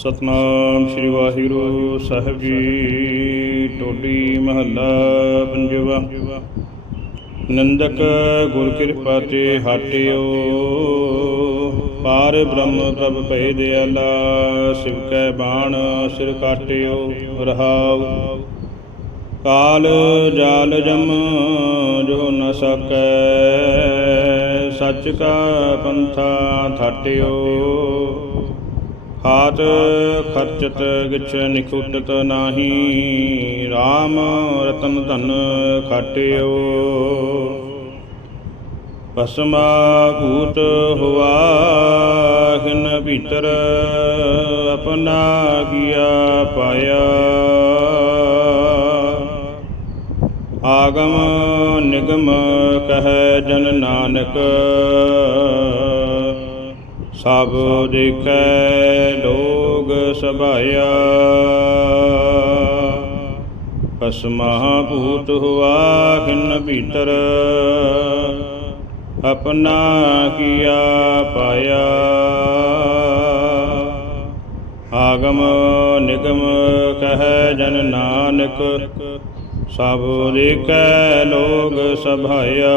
ਸਤਨਾਮ ਸ੍ਰੀ ਵਾਹਿਗੁਰੂ ਸਾਹਿਬ ਜੀ। ਟੋਡੀ ਮਹੱਲਾ ਪੰਜਵਾ। ਨੰਦਕ ਗੁਰ ਕਿਰਪਾ ਤੇ ਹਟਿਓ। ਪਾਰ ਬ੍ਰਹਮ ਪ੍ਰਭ ਭੈ ਦਿਆਲਾ, ਸਿਵ ਕੈ ਬਾਣ, ਸਿਰ ਕਾਟਿਓ, ਰਹਾਉ। ਕਾਲ ਜਾਲ ਜਮ, ਜੋ ਨ ਸਕੈ, ਸੱਚ ਕਾ ਪੰਥਾ ਥਾਟਿਓ। ਹਾਤ ਖਰਚਤ ਗਿਛ ਨਿਖੁਟਤ ਨਾਹੀ RAM ਰਤਨ ਧਨ ਖਾਟਿਓ। ਪਸਮਾ ਭੂਤ ਹੁਆ ਹਿਨ ਭੀਤਰ ਆਪਣਾ ਕੀਆ ਪਾਇਆ। ਆਗਮ ਨਿਗਮ ਕਹੈ ਜਨ ਨਾਨਕ ਸਭ ਦੇਖੈ ਲੋਗ ਸਭਾਇਆ। ਪਸਮਾ ਭੂਤ ਹੁਆ ਹਿਨ ਭੀਤਰ, ਆਪਣਾ ਕੀਆ ਪਾਇਆ। ਆਗਮ ਨਿਗਮ ਕਹੈ ਜਨ ਨਾਨਕ, ਸਭ ਦੇਖੈ ਲੋਗ ਸਭਾਇਆ।